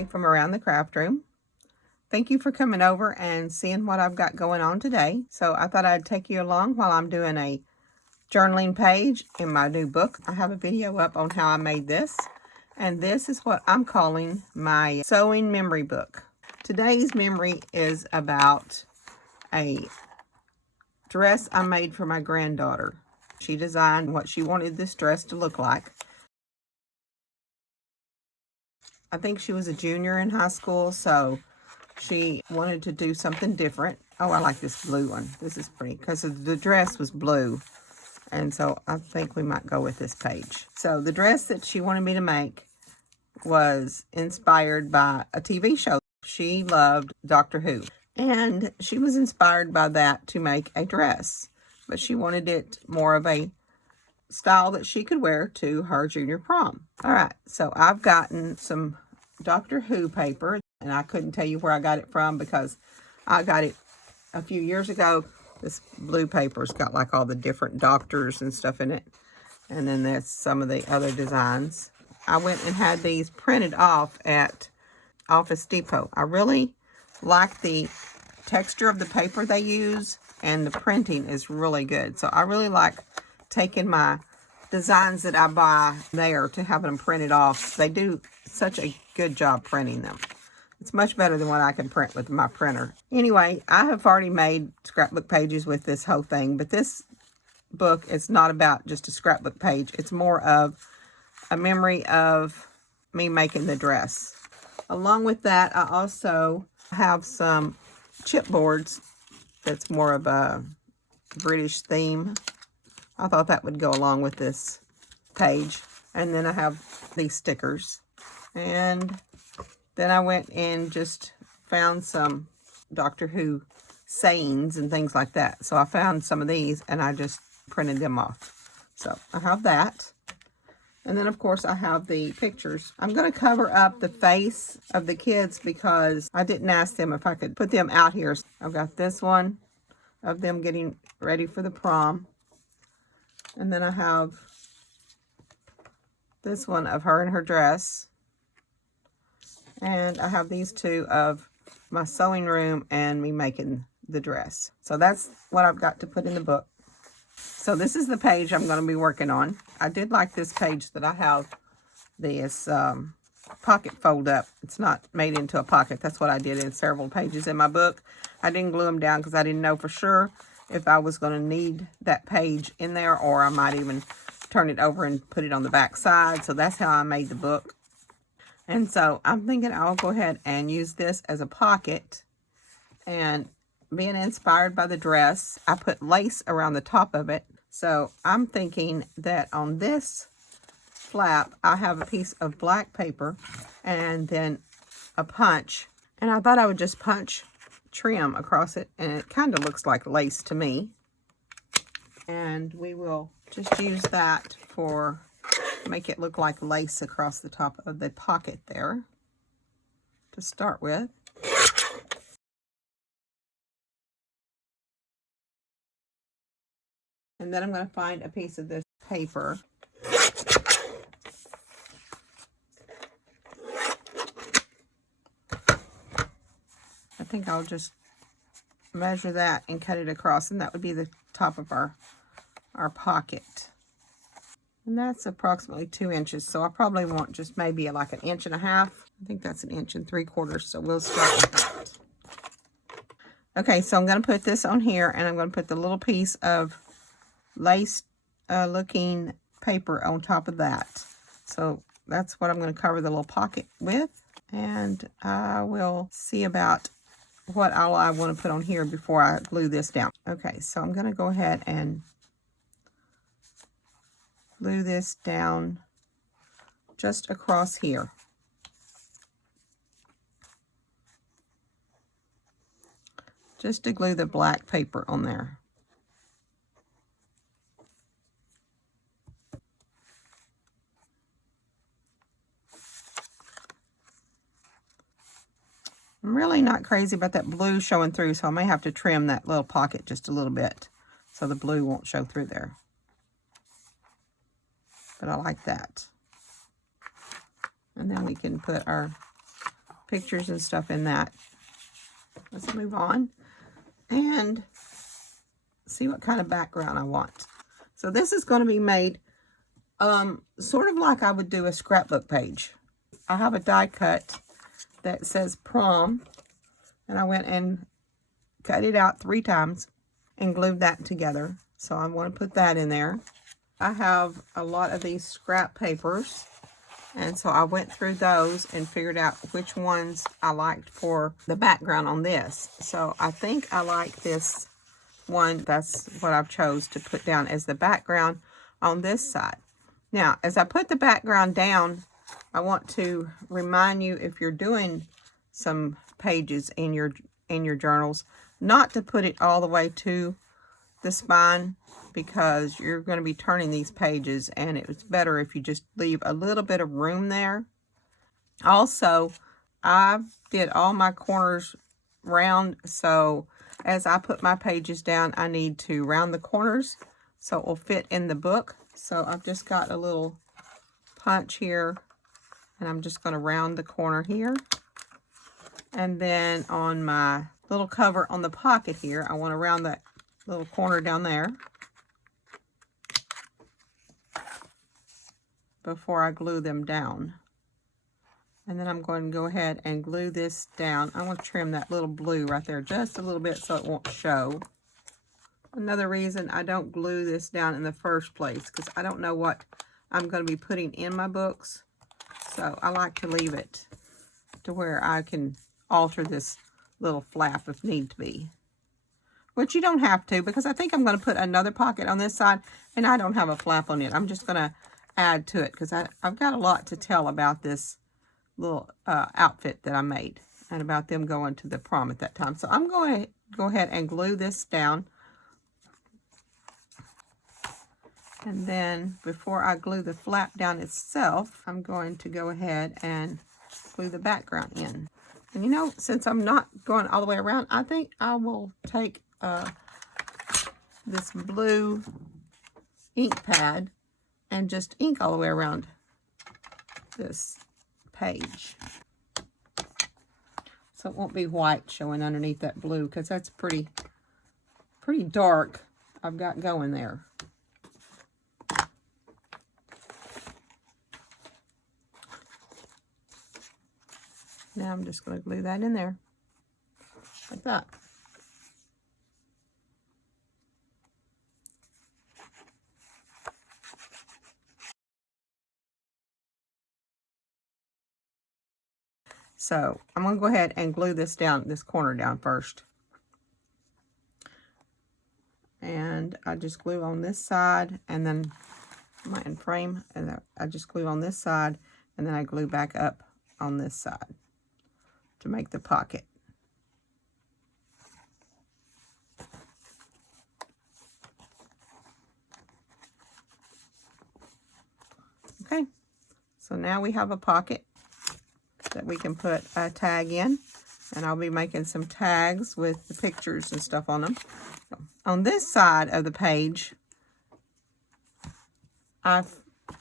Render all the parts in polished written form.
Mary from Around the Craft Room. Thank you for coming over and seeing what I've got going on today. So I thought I'd take you along while I'm doing a journaling page in my new book. I have a video up on how I made this, and this is what I'm calling my sewing memory book. Today's memory is about a dress I made for my granddaughter. She designed what she wanted this dress to look like. I think she was a junior in high school, so she wanted to do something different. Oh, I like this blue one. This is pretty because the dress was blue. And so I think we might go with this page. So the dress that she wanted me to make was inspired by a TV show. She loved Doctor Who. And she was inspired by that to make a dress. But she wanted it more of a style that she could wear to her junior prom. All right, so I've gotten some Doctor Who paper, and I couldn't tell you where I got it from because I got it a few years ago. This blue paper's got like all the different doctors and stuff in it, and then there's some of the other designs. I went and had these printed off at Office Depot. I really like the texture of the paper they use, and the printing is really good. So I really like taking my designs that I buy there to have them printed off. They do such a good job printing them. It's much better than what I can print with my printer. Anyway, I have already made scrapbook pages with this whole thing, but this book is not about just a scrapbook page. It's more of a memory of me making the dress. Along with that, I also have some chipboards that's more of a British theme. I thought that would go along with this page. And then I have these stickers. And then I went and just found some Doctor Who sayings and things like that. So I found some of these and I just printed them off. So I have that. And then, of course, I have the pictures. I'm going to cover up the face of the kids because I didn't ask them if I could put them out here. I've got this one of them getting ready for the prom. And then I have this one of her in her dress. And I have these two of my sewing room and me making the dress. So that's what I've got to put in the book. So this is the page I'm going to be working on. I did like this page that I have this pocket fold up. It's not made into a pocket. That's what I did in several pages in my book. I didn't glue them down because I didn't know for sure if I was going to need that page in there, or I might even turn it over and put it on the back side. So that's how I made the book. And so I'm thinking I'll go ahead and use this as a pocket. And being inspired by the dress, I put lace around the top of it. So I'm thinking that on this flap, I have a piece of black paper and then a punch. And I thought I would just punch trim across it, and it kind of looks like lace to me. And we will just use that for make it look like lace across the top of the pocket there to start with. And then I'm going to find a piece of this paper. I think I'll just measure that and cut it across, and that would be the top of our pocket. And that's approximately 2 inches, so I probably want just maybe like 1.5 inches. I think that's 1 3/4 inches, so we'll start with that. Okay, so I'm going to put this on here, and I'm going to put the little piece of lace looking paper on top of that. So that's what I'm going to cover the little pocket with, and I will see about what all I want to put on here before I glue this down. Okay, so I'm going to go ahead and glue this down just across here. Just to glue the black paper on there. I'm really not crazy about that blue showing through, so I may have to trim that little pocket just a little bit so the blue won't show through there. But I like that. And then we can put our pictures and stuff in that. Let's move on and see what kind of background I want. So this is going to be made sort of like I would do a scrapbook page. I have a die cut that says Prom, and I went and cut it out 3 times and glued that together. So I want to put that in there. I have a lot of these scrap papers, and so I went through those and figured out which ones I liked for the background on this. So I think I like this one. That's what I've chose to put down as the background on this side. Now, as I put the background down, I want to remind you, if you're doing some pages in your journals, not to put it all the way to the spine, because you're going to be turning these pages, and it's better if you just leave a little bit of room there. Also, I did all my corners round, so as I put my pages down, I need to round the corners so it will fit in the book. So I've just got a little punch here, and I'm just going to round the corner here. And then on my little cover on the pocket here, I want to round that little corner down there before I glue them down. And then I'm going to go ahead and glue this down. I want to trim that little blue right there just a little bit so it won't show. Another reason I don't glue this down in the first place, because I don't know what I'm going to be putting in my books. So I like to leave it to where I can alter this little flap if need to be. Which you don't have to, because I think I'm going to put another pocket on this side, and I don't have a flap on it. I'm just going to add to it, because I've got a lot to tell about this little outfit that I made, and about them going to the prom at that time. So I'm going to go ahead and glue this down. And then before I glue the flap down itself, I'm going to go ahead and glue the background in. And you know, since I'm not going all the way around, I think I will take this blue ink pad and just ink all the way around this page. So it won't be white showing underneath that blue, because that's pretty dark I've got going there. Now I'm just going to glue that in there, like that. So I'm going to go ahead and glue this down, this corner down first. And I just glue on this side, and then my frame, and I just glue on this side, and then I glue back up on this side to make the pocket. Okay, so now we have a pocket that we can put a tag in, and I'll be making some tags with the pictures and stuff on them. On this side of the page, I've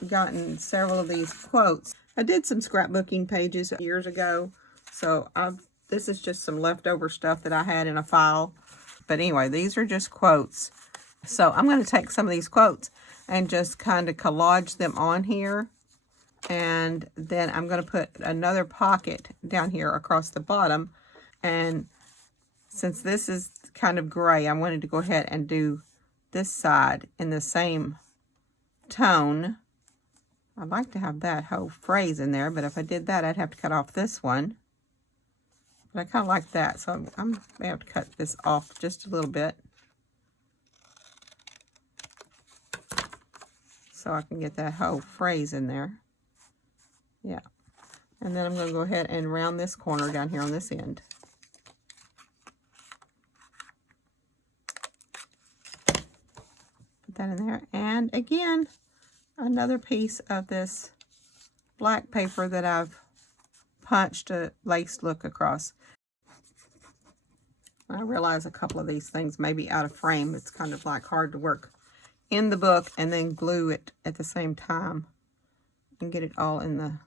gotten several of these quotes. I did some scrapbooking pages years ago, so this is just some leftover stuff that I had in a file. But anyway, these are just quotes. So I'm going to take some of these quotes and just kind of collage them on here. And then I'm going to put another pocket down here across the bottom. And since this is kind of gray, I wanted to go ahead and do this side in the same tone. I'd like to have that whole phrase in there, but if I did that, I'd have to cut off this one. But I kind of like that, so I'm going to have to cut this off just a little bit, so I can get that whole phrase in there. Yeah. And then I'm going to go ahead and round this corner down here on this end. Put that in there. And again, another piece of this black paper that I've punched a lace look across. I realize a couple of these things may be out of frame. It's kind of like hard to work in the book and then glue it at the same time and get it all in the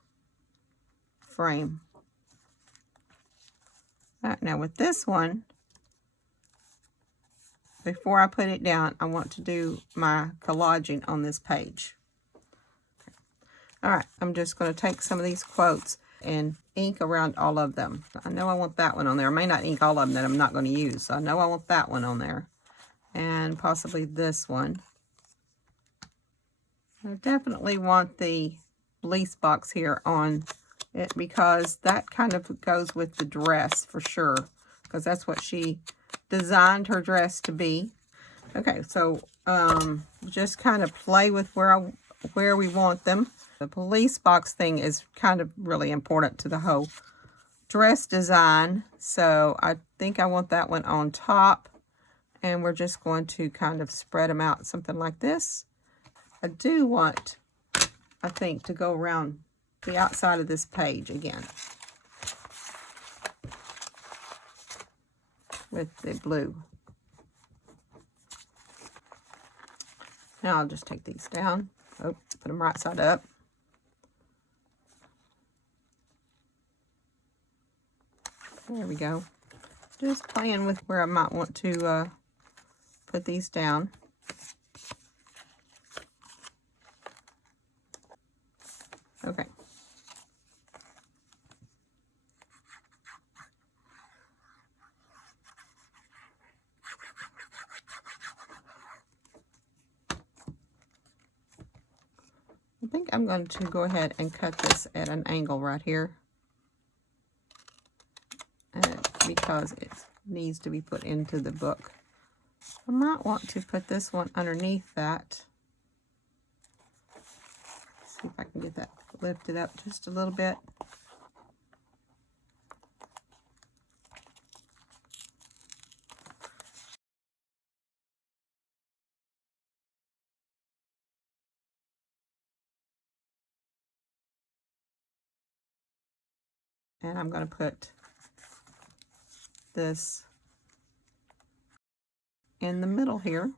frame. Now with this one, before I put it down, I want to do my collaging on this page. All right, I'm just going to take some of these quotes and ink around all of them. I know I want that one on there. I may not ink all of them that I'm not going to use. So I know I want that one on there. And possibly this one. I definitely want the police box here on it because that kind of goes with the dress for sure. Because that's what she designed her dress to be. Okay, so just kind of play with where we want them. The police box thing is kind of really important to the whole dress design. So I think I want that one on top. And we're just going to kind of spread them out, something like this. I do want, I think, to go around the outside of this page again with the blue. Now I'll just take these down. Oh, put them right side up. There we go. Just playing with where I might want to put these down. Okay. I think I'm going to go ahead and cut this at an angle right here. Because it needs to be put into the book. I might want to put this one underneath that. See if I can get that lifted up just a little bit. And I'm going to put this in the middle here.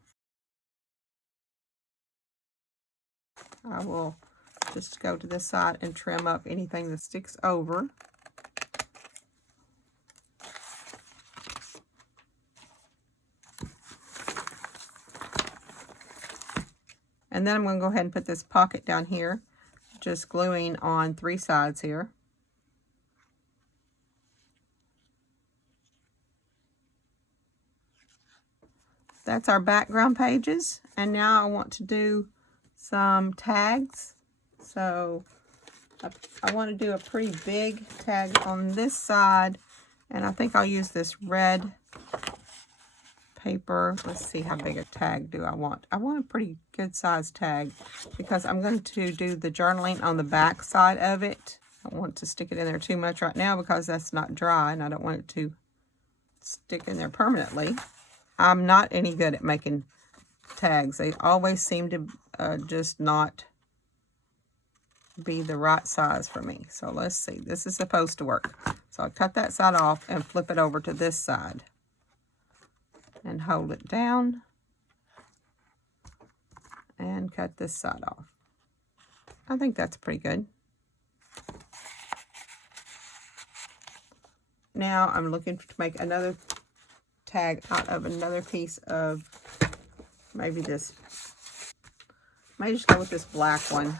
I will just go to this side and trim up anything that sticks over. And then I'm going to go ahead and put this pocket down here, just gluing on 3 sides here. That's our background pages. And now I want to do some tags. So I want to do a pretty big tag on this side. And I think I'll use this red paper. Let's see, how big a tag do I want? I want a pretty good size tag because I'm going to do the journaling on the back side of it. I don't want to stick it in there too much right now because that's not dry and I don't want it to stick in there permanently. I'm not any good at making tags. They always seem to just not be the right size for me. So let's see. This is supposed to work. So I'll cut that side off and flip it over to this side. And hold it down. And cut this side off. I think that's pretty good. Now I'm looking to make another tag out of another piece of maybe this. I may just go with this black one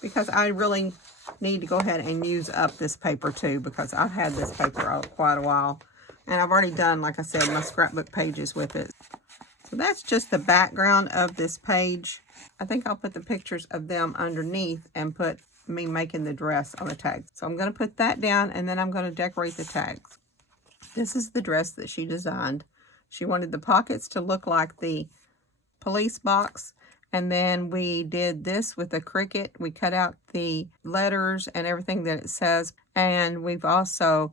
because I really need to go ahead and use up this paper too because I've had this paper quite a while and I've already done, like I said, my scrapbook pages with it. So that's just the background of this page. I think I'll put the pictures of them underneath and put me making the dress on the tag. So I'm going to put that down and then I'm going to decorate the tags. This is the dress that she designed. She wanted the pockets to look like the police box. And then we did this with a Cricut. We cut out the letters and everything that it says. And we've also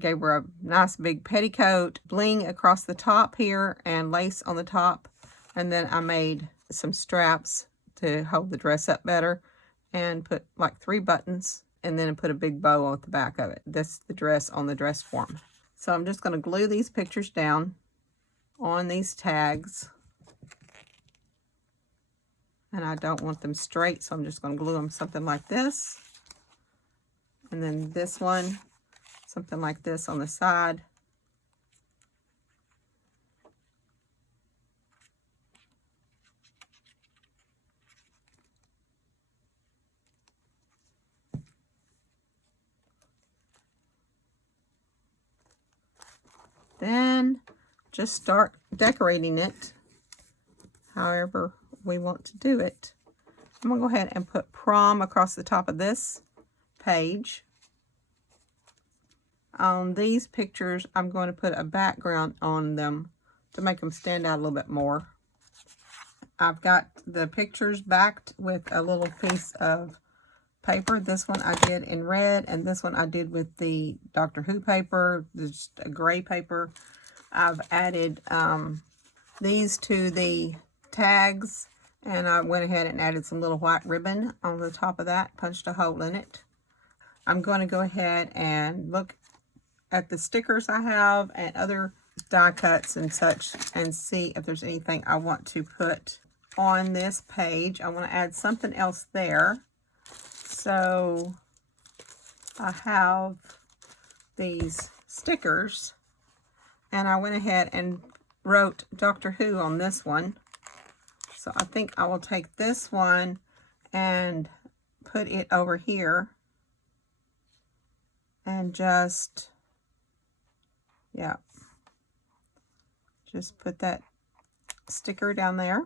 gave her a nice big petticoat, bling across the top here, and lace on the top. And then I made some straps to hold the dress up better and put like 3 buttons. And then put a big bow on the back of it. That's the dress on the dress form. So I'm just going to glue these pictures down on these tags. And I don't want them straight, so I'm just going to glue them something like this. And then this one, something like this on the side. Then just start decorating it however we want to do it. I'm going to go ahead and put Prom across the top of this page. On these pictures, I'm going to put a background on them to make them stand out a little bit more. I've got the pictures backed with a little piece of paper. This one I did in red, and this one I did with the Doctor Who paper, just a gray paper. I've added these to the tags, and I went ahead and added some little white ribbon on the top of that, punched a hole in it. I'm going to go ahead and look at the stickers I have and other die cuts and such and see if there's anything I want to put on this page. I want to add something else there. So I have these stickers, and I went ahead and wrote Doctor Who on this one. So I think I will take this one and put it over here and just, yeah, just put that sticker down there.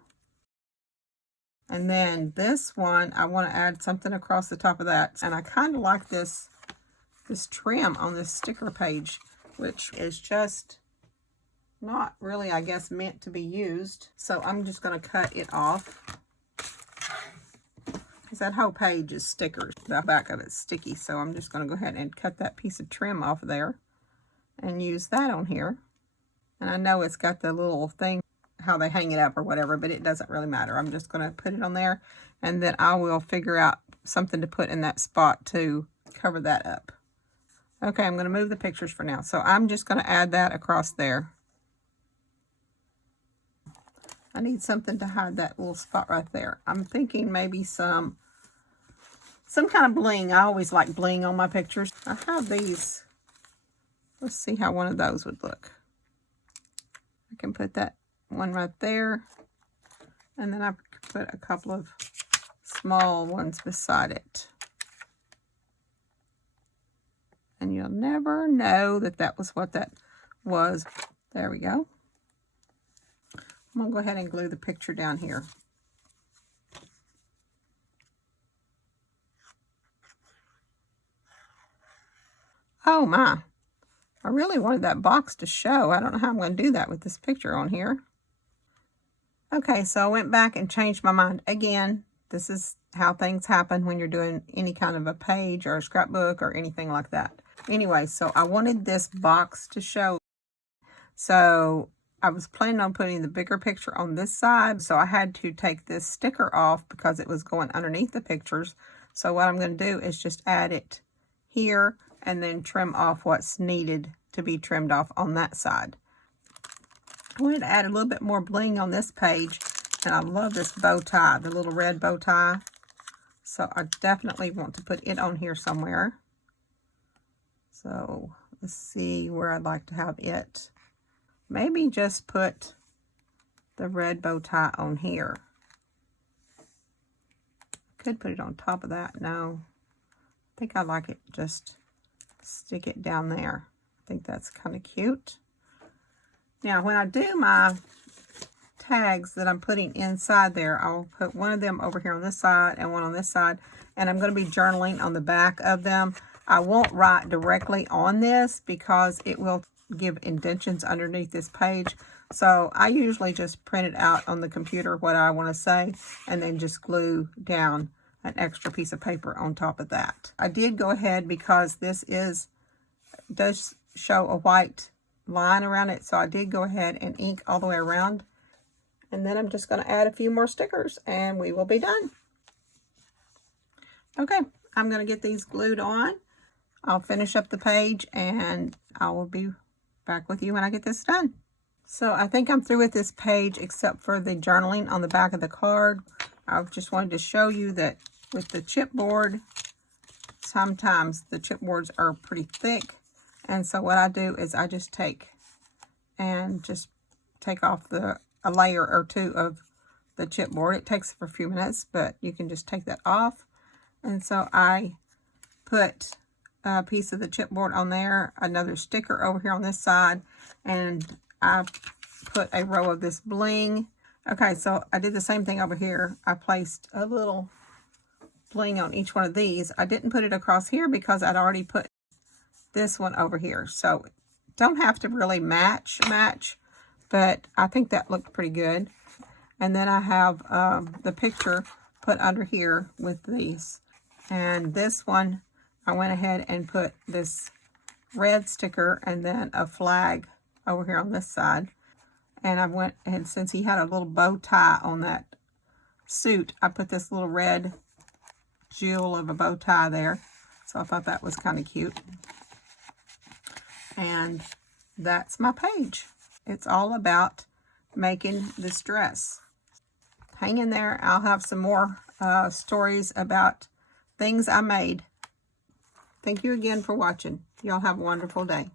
And then this one, I want to add something across the top of that. And I kind of like this trim on this sticker page, which is just not really, I guess, meant to be used. So I'm just going to cut it off. Because that whole page is stickers. The back of it's sticky. So I'm just going to go ahead and cut that piece of trim off of there and use that on here. And I know it's got the little thing, how they hang it up or whatever, but it doesn't really matter. I'm just going to put it on there, and then I will figure out something to put in that spot to cover that up. Okay, I'm going to move the pictures for now. So I'm just going to add that across there. I need something to hide that little spot right there. I'm thinking maybe some kind of bling. I always like bling on my pictures. I have these. Let's see how one of those would look. I can put that one right there, and then I put a couple of small ones beside it, and you'll never know that that was what that was. There we go. I'm gonna go ahead and glue the picture down here. Oh my, I really wanted that box to show. I don't know how I'm going to do that with this picture on here. Okay, so I went back and changed my mind again. This is how things happen when you're doing any kind of a page or a scrapbook or anything like that. Anyway, so I wanted this box to show. So I was planning on putting the bigger picture on this side, so I had to take this sticker off because it was going underneath the pictures. So what I'm going to do is just add it here and then trim off what's needed to be trimmed off on that side. I wanted to add a little bit more bling on this page, and I love this bow tie, the little red bow tie. So I definitely want to put it on here somewhere. So let's see where I'd like to have it. Maybe just put the red bow tie on here. Could put it on top of that. No, I think I like it just stick it down there. I think that's kind of cute. Now, when I do my tags that I'm putting inside there, I'll put one of them over here on this side and one on this side, and I'm going to be journaling on the back of them. I won't write directly on this because it will give indentions underneath this page. So I usually just print it out on the computer what I want to say, and then just glue down an extra piece of paper on top of that. I did go ahead because this does show a white line around it, so I did go ahead and ink all the way around, and then I'm just going to add a few more stickers and we will be done. Okay, I'm going to get these glued on. I'll finish up the page and I will be back with you when I get this done. So I think I'm through with this page except for the journaling on the back of the card. I just wanted to show you that with the chipboard, sometimes the chipboards are pretty thick, And so what I do is I just take off a layer or two of the chipboard. It takes for a few minutes, but you can just take that off. And so I put a piece of the chipboard on there, another sticker over here on this side, and I put a row of this bling. Okay, so I did the same thing over here. I placed a little bling on each one of these. I didn't put it across here because I'd already put this one over here. So don't have to really match, but I think that looked pretty good. And then I have the picture put under here with these. And this one, I went ahead and put this red sticker and then a flag over here on this side. And I went, and since he had a little bow tie on that suit, I put this little red jewel of a bow tie there. So I thought that was kind of cute. And that's my page. It's all about making this dress. Hang in there. I'll have some more stories about things I made. Thank you again for watching. Y'all have a wonderful day.